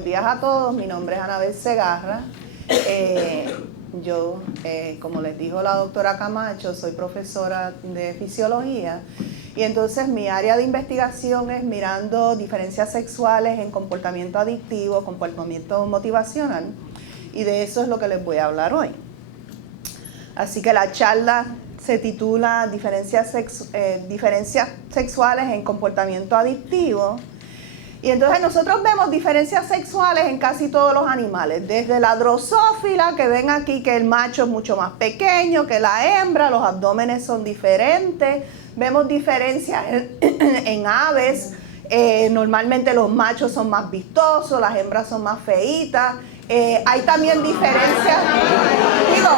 buenos días a todos. Mi nombre es Anabel Segarra. Yo, como les dijo la doctora Camacho, soy profesora de fisiología y entonces mi área de investigación es mirando diferencias sexuales en comportamiento adictivo, comportamiento motivacional, y de eso es lo que les voy a hablar hoy. Así que la charla se titula Diferencias sexuales en comportamiento adictivo. Y entonces nosotros vemos diferencias sexuales en casi todos los animales, desde la drosófila, que ven aquí que el macho es mucho más pequeño que la hembra, los abdómenes son diferentes, vemos diferencias en aves, normalmente los machos son más vistosos, las hembras son más feitas, hay también diferencias, digo,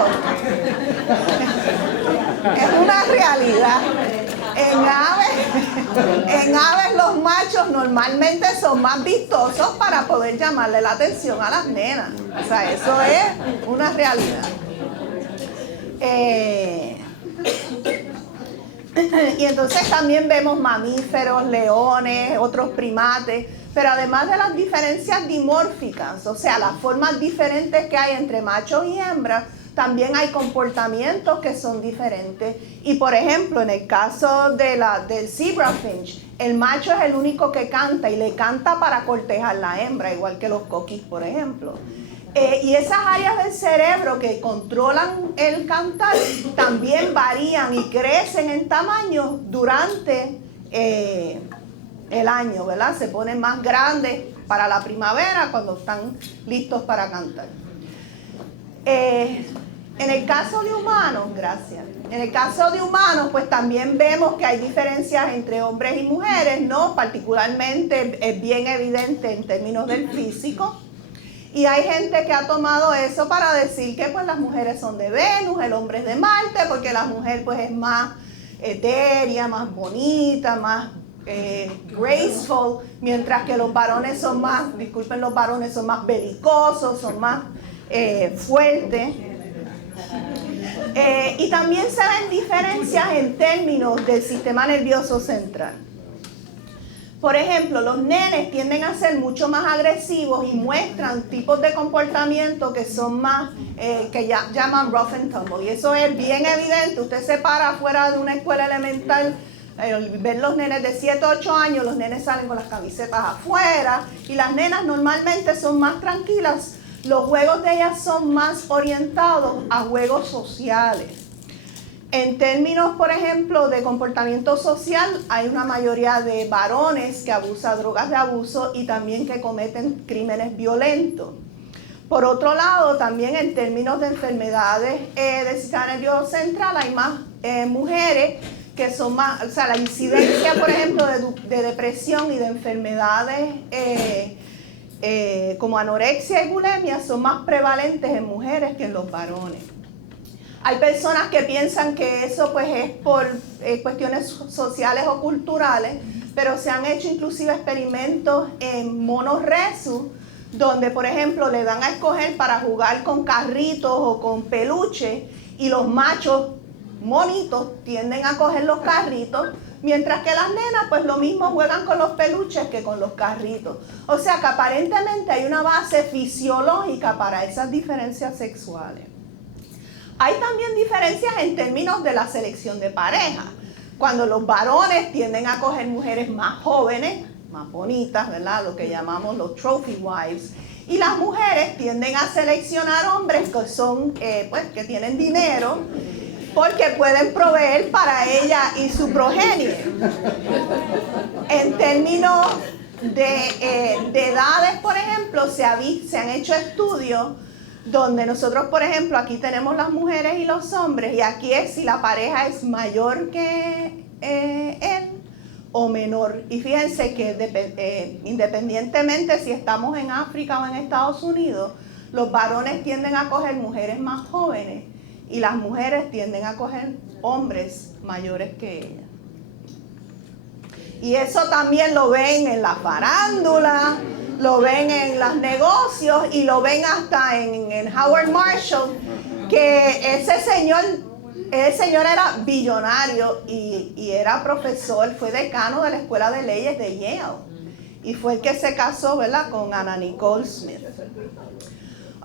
es una realidad. En aves los machos normalmente son más vistosos para poder llamarle la atención a las nenas. O sea, eso es una realidad. Y entonces también vemos mamíferos, leones, otros primates, pero además de las diferencias dimórficas, o sea, las formas diferentes que hay entre machos y hembras, también hay comportamientos que son diferentes. Y por ejemplo, en el caso del zebra finch, el macho es el único que canta y le canta para cortejar a la hembra, igual que los coquis, por ejemplo. Y esas áreas del cerebro que controlan el cantar también varían y crecen en tamaño durante el año, ¿verdad? Se ponen más grandes para la primavera cuando están listos para cantar. En el caso de humanos, gracias. En el caso de humanos, pues también vemos que hay diferencias entre hombres y mujeres, ¿no? Particularmente es bien evidente en términos del físico. Y hay gente que ha tomado eso para decir que pues las mujeres son de Venus, el hombre es de Marte, porque la mujer pues es más etérea, más bonita, más graceful, mientras que los varones son más, disculpen, los varones son más belicosos, son más fuertes. Y también se ven diferencias en términos del sistema nervioso central. Por ejemplo, los nenes tienden a ser mucho más agresivos y muestran tipos de comportamiento que son más, que llaman rough and tumble. Y eso es bien evidente. Usted se para afuera de una escuela elemental, ven los nenes de 7 o 8 años, los nenes salen con las camisetas afuera y las nenas normalmente son más tranquilas. Los juegos de ellas son más orientados a juegos sociales. En términos, por ejemplo, de comportamiento social, hay una mayoría de varones que abusan drogas de abuso y también que cometen crímenes violentos. Por otro lado, también en términos de enfermedades del sistema nervioso central, hay más mujeres que son más, o sea, la incidencia, por ejemplo, de depresión y de enfermedades como anorexia y bulimia son más prevalentes en mujeres que en los varones. Hay personas que piensan que eso pues es por cuestiones sociales o culturales, pero se han hecho inclusive experimentos en monos rhesus, donde por ejemplo le dan a escoger para jugar con carritos o con peluches, y los machos monitos tienden a coger los carritos, mientras que las nenas pues lo mismo juegan con los peluches que con los carritos. O sea que aparentemente hay una base fisiológica para esas diferencias sexuales. Hay también diferencias en términos de la selección de pareja. Cuando los varones tienden a coger mujeres más jóvenes, más bonitas, ¿verdad? Lo que llamamos los trophy wives. Y las mujeres tienden a seleccionar hombres que son, pues, que tienen dinero, porque pueden proveer para ella y su progenie. En términos de edades, por ejemplo, se han hecho estudios donde nosotros, por ejemplo, aquí tenemos las mujeres y los hombres, y aquí es si la pareja es mayor que él o menor. Y fíjense que independientemente si estamos en África o en Estados Unidos, los varones tienden a coger mujeres más jóvenes y las mujeres tienden a coger hombres mayores que ellas. Y eso también lo ven en la farándula, lo ven en los negocios y lo ven hasta en Howard Marshall, que ese señor era billonario y era profesor, fue decano de la Escuela de Leyes de Yale. y fue el que se casó, ¿verdad?, con Anna Nicole Smith.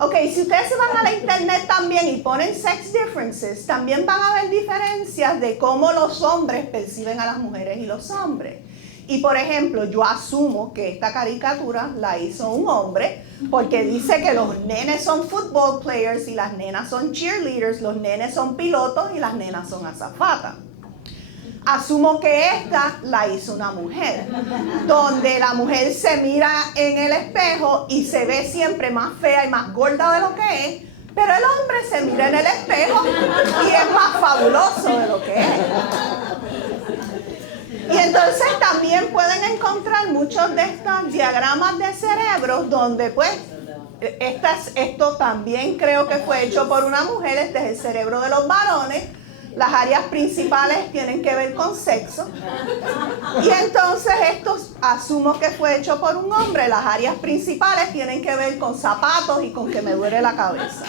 Ok, si ustedes se van a la internet también y ponen sex differences, también van a ver diferencias de cómo los hombres perciben a las mujeres y los hombres. Y por ejemplo, yo asumo que esta caricatura la hizo un hombre porque dice que los nenes son football players y las nenas son cheerleaders, los nenes son pilotos y las nenas son azafatas. Asumo que esta la hizo una mujer, donde la mujer se mira en el espejo y se ve siempre más fea y más gorda de lo que es, pero el hombre se mira en el espejo y es más fabuloso de lo que es. Y entonces también pueden encontrar muchos de estos diagramas de cerebros donde pues, esto también creo que fue hecho por una mujer, este es el cerebro de los varones. Las áreas principales tienen que ver con sexo. Y entonces esto asumo que fue hecho por un hombre. Las áreas principales tienen que ver con zapatos y con que me duele la cabeza.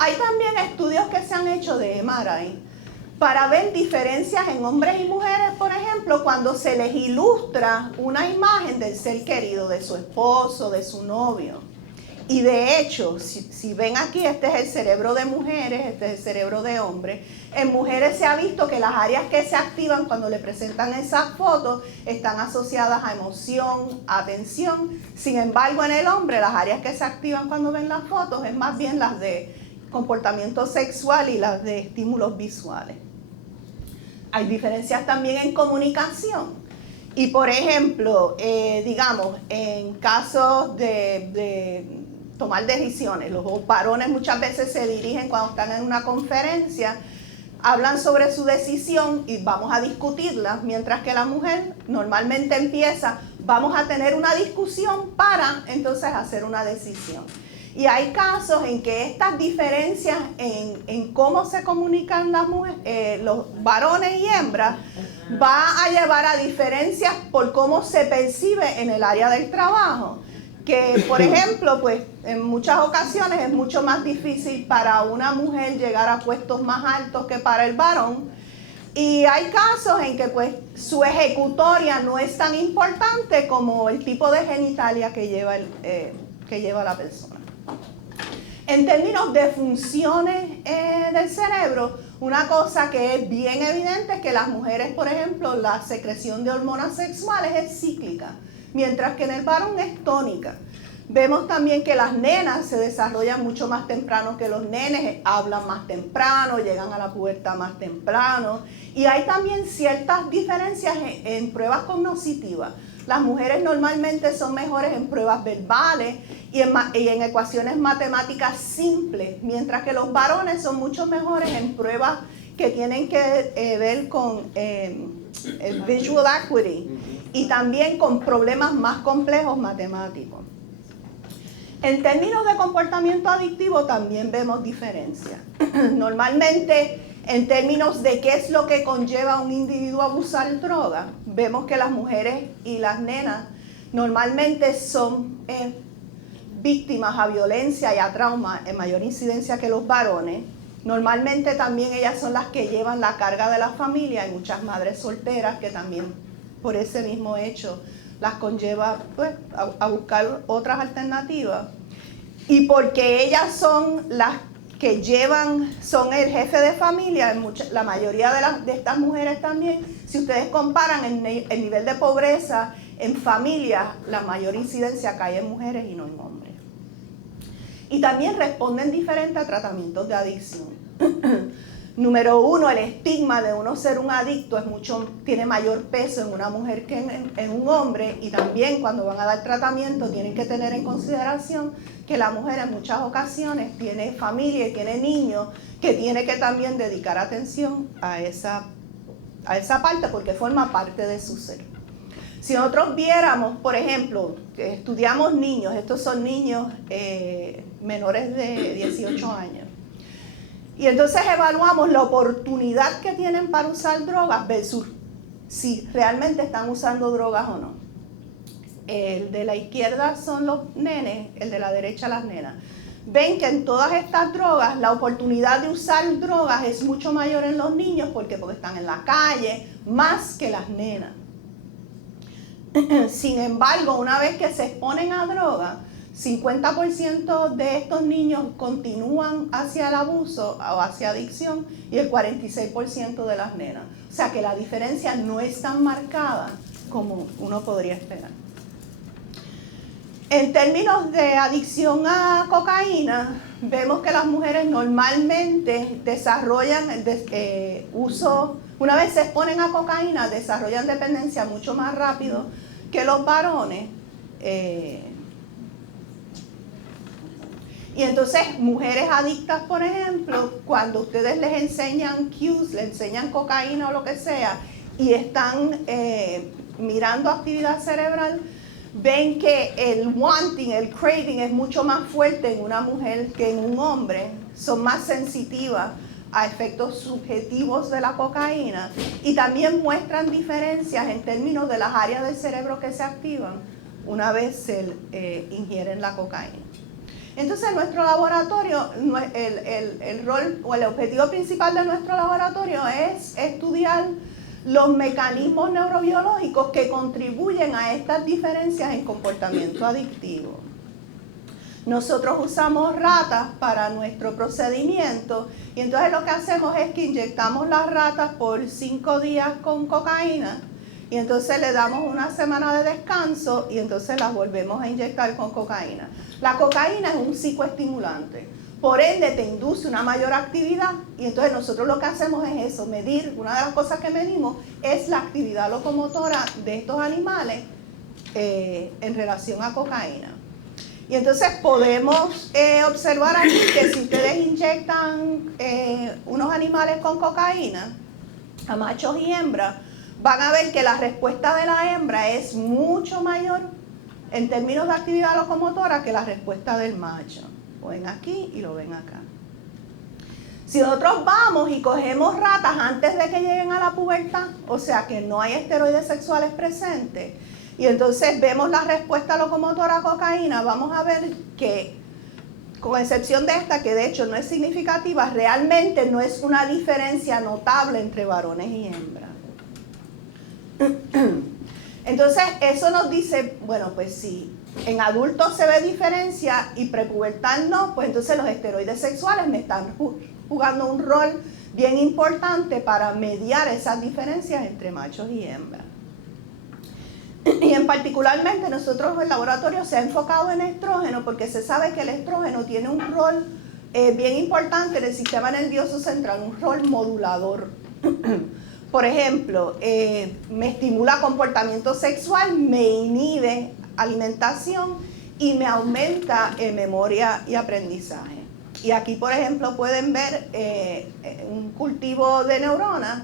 Hay también estudios que se han hecho de MRI para ver diferencias en hombres y mujeres, por ejemplo, cuando se les ilustra una imagen del ser querido, de su esposo, de su novio. Y de hecho, si ven aquí, este es el cerebro de mujeres, este es el cerebro de hombres. En mujeres se ha visto que las áreas que se activan cuando le presentan esas fotos están asociadas a emoción, atención. Sin embargo, en el hombre, las áreas que se activan cuando ven las fotos es más bien las de comportamiento sexual y las de estímulos visuales. Hay diferencias también en comunicación. Y por ejemplo, digamos, en casos de tomar decisiones, los varones muchas veces se dirigen cuando están en una conferencia, hablan sobre su decisión y vamos a discutirla, mientras que la mujer normalmente empieza, vamos a tener una discusión para entonces hacer una decisión. Y hay casos en que estas diferencias en cómo se comunican las mujeres, los varones y hembras va a llevar a diferencias por cómo se percibe en el área del trabajo. Que, por ejemplo, pues en muchas ocasiones es mucho más difícil para una mujer llegar a puestos más altos que para el varón. Y hay casos en que pues su ejecutoria no es tan importante como el tipo de genitalia que lleva la persona. En términos de funciones del cerebro, una cosa que es bien evidente es que las mujeres, por ejemplo, la secreción de hormonas sexuales es cíclica, mientras que en el varón es tónica. Vemos también que las nenas se desarrollan mucho más temprano que los nenes, hablan más temprano, llegan a la pubertad más temprano. Y hay también ciertas diferencias en pruebas cognitivas. Las mujeres normalmente son mejores en pruebas verbales y en ecuaciones matemáticas simples, mientras que los varones son mucho mejores en pruebas que tienen que ver con visual acuity y también con problemas más complejos matemáticos. En términos de comportamiento adictivo también vemos diferencias. Normalmente, en términos de qué es lo que conlleva a un individuo a abusar droga, vemos que las mujeres y las nenas normalmente son víctimas a violencia y a trauma en mayor incidencia que los varones. Normalmente también ellas son las que llevan la carga de la familia. Hay muchas madres solteras que también por ese mismo hecho las conlleva pues, a buscar otras alternativas. Y porque ellas son las que son el jefe de familia, la mayoría de estas mujeres también, si ustedes comparan el nivel de pobreza en familias, la mayor incidencia cae en mujeres y no en hombres. Y también responden diferente a tratamientos de adicción. Número uno, el estigma de uno ser un adicto tiene mayor peso en una mujer que en un hombre, y también cuando van a dar tratamiento tienen que tener en consideración que la mujer en muchas ocasiones tiene familia y tiene niños que tiene que también dedicar atención a esa parte porque forma parte de su ser. Si nosotros viéramos, por ejemplo, estudiamos niños, estos son niños menores de 18 años, y entonces evaluamos la oportunidad que tienen para usar drogas versus si realmente están usando drogas o no. El de la izquierda son los nenes, el de la derecha las nenas. Ven que en todas estas drogas la oportunidad de usar drogas es mucho mayor en los niños porque están en la calle más que las nenas. Sin embargo, una vez que se exponen a droga, 50% de estos niños continúan hacia el abuso o hacia adicción y el 46% de las nenas. O sea que la diferencia no es tan marcada como uno podría esperar. En términos de adicción a cocaína, vemos que las mujeres normalmente desarrollan uso, una vez se exponen a cocaína, desarrollan dependencia mucho más rápido que los varones. Y entonces, mujeres adictas, por ejemplo, cuando ustedes les enseñan cues, les enseñan cocaína o lo que sea, y están mirando actividad cerebral, ven que el wanting, el craving es mucho más fuerte en una mujer que en un hombre, son más sensitivas a efectos subjetivos de la cocaína y también muestran diferencias en términos de las áreas del cerebro que se activan una vez se ingieren la cocaína. Entonces, nuestro laboratorio, el rol o el objetivo principal de nuestro laboratorio es estudiar los mecanismos neurobiológicos que contribuyen a estas diferencias en comportamiento adictivo. Nosotros usamos ratas para nuestro procedimiento y entonces lo que hacemos es que inyectamos las ratas por 5 días con cocaína y entonces le damos una semana de descanso y entonces las volvemos a inyectar con cocaína. La cocaína es un psicoestimulante, por ende te induce una mayor actividad y entonces nosotros lo que hacemos es eso, medir, una de las cosas que medimos es la actividad locomotora de estos animales en relación a cocaína. Y entonces podemos observar aquí que si ustedes inyectan unos animales con cocaína, a machos y hembras, van a ver que la respuesta de la hembra es mucho mayor en términos de actividad locomotora que la respuesta del macho. Lo ven aquí y lo ven acá. Si nosotros vamos y cogemos ratas antes de que lleguen a la pubertad, o sea que no hay esteroides sexuales presentes, y entonces vemos la respuesta locomotora a cocaína, vamos a ver que, con excepción de esta, que de hecho no es significativa, realmente no es una diferencia notable entre varones y hembras. Entonces, eso nos dice, bueno, pues si en adultos se ve diferencia y prepubertal no, pues entonces los esteroides sexuales me están jugando un rol bien importante para mediar esas diferencias entre machos y hembras. Y en particularmente nosotros el laboratorio se ha enfocado en estrógeno porque se sabe que el estrógeno tiene un rol bien importante en el sistema nervioso central, un rol modulador. Por ejemplo, me estimula comportamiento sexual, me inhibe alimentación y me aumenta memoria y aprendizaje. Y aquí, por ejemplo, pueden ver un cultivo de neuronas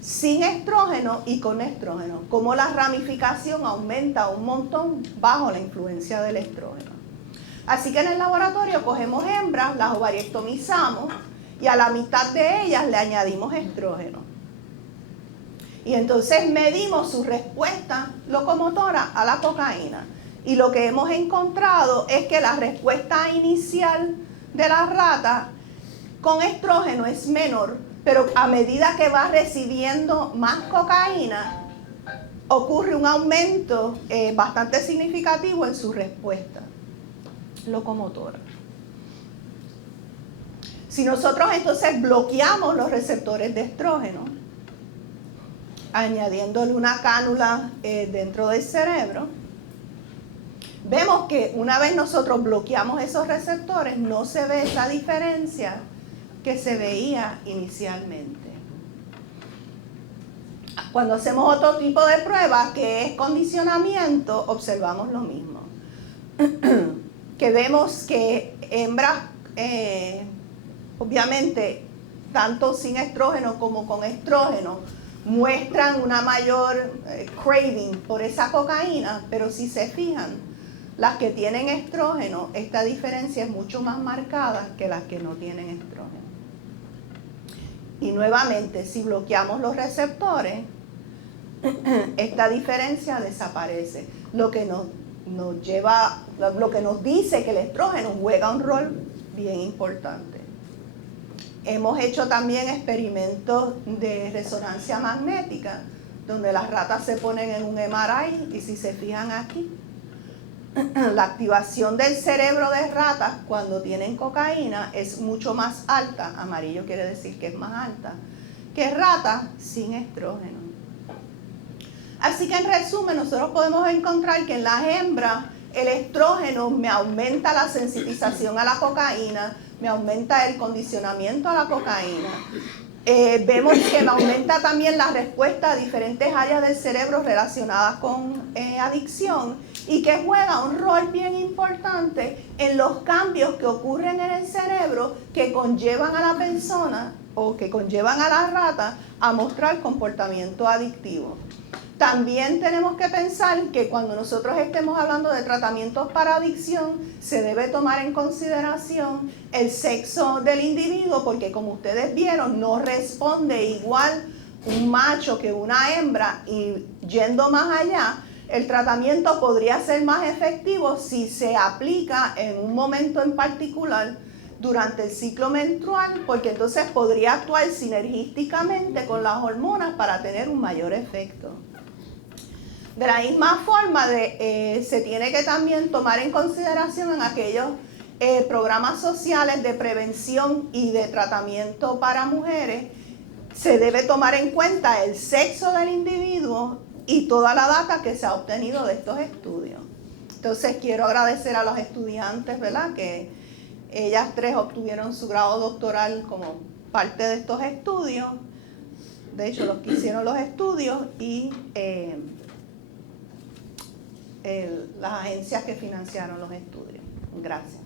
sin estrógeno y con estrógeno, como la ramificación aumenta un montón bajo la influencia del estrógeno. Así que en el laboratorio cogemos hembras, las ovariectomizamos y a la mitad de ellas le añadimos estrógeno. Y entonces medimos su respuesta locomotora a la cocaína. Y lo que hemos encontrado es que la respuesta inicial de la rata con estrógeno es menor, pero a medida que va recibiendo más cocaína, ocurre un aumento bastante significativo en su respuesta locomotora. Si nosotros entonces bloqueamos los receptores de estrógeno, añadiéndole una cánula dentro del cerebro, vemos que una vez nosotros bloqueamos esos receptores, no se ve esa diferencia que se veía inicialmente. Cuando hacemos otro tipo de prueba, que es condicionamiento, observamos lo mismo. Que vemos que hembras, obviamente, tanto sin estrógeno como con estrógeno, muestran una mayor craving por esa cocaína, pero si se fijan, las que tienen estrógeno, esta diferencia es mucho más marcada que las que no tienen estrógeno. Y nuevamente, si bloqueamos los receptores, esta diferencia desaparece, lo que nos dice que el estrógeno juega un rol bien importante. Hemos hecho también experimentos de resonancia magnética donde las ratas se ponen en un MRI y si se fijan aquí, la activación del cerebro de ratas cuando tienen cocaína es mucho más alta, amarillo quiere decir que es más alta, que ratas sin estrógeno. Así que en resumen, nosotros podemos encontrar que en las hembras el estrógeno me aumenta la sensitización a la cocaína, me aumenta el condicionamiento a la cocaína. Vemos que me aumenta también la respuesta a diferentes áreas del cerebro relacionadas con adicción y que juega un rol bien importante en los cambios que ocurren en el cerebro que conllevan a la persona o que conllevan a la rata a mostrar comportamiento adictivo. También tenemos que pensar que cuando nosotros estemos hablando de tratamientos para adicción, se debe tomar en consideración el sexo del individuo, porque como ustedes vieron, no responde igual un macho que una hembra, y yendo más allá, el tratamiento podría ser más efectivo si se aplica en un momento en particular durante el ciclo menstrual, porque entonces podría actuar sinergísticamente con las hormonas para tener un mayor efecto. De la misma forma, se tiene que también tomar en consideración en aquellos programas sociales de prevención y de tratamiento para mujeres, se debe tomar en cuenta el sexo del individuo y toda la data que se ha obtenido de estos estudios. Entonces quiero agradecer a los estudiantes, ¿verdad?, que ellas tres obtuvieron su grado doctoral como parte de estos estudios, de hecho los que hicieron los estudios y las agencias que financiaron los estudios. Gracias.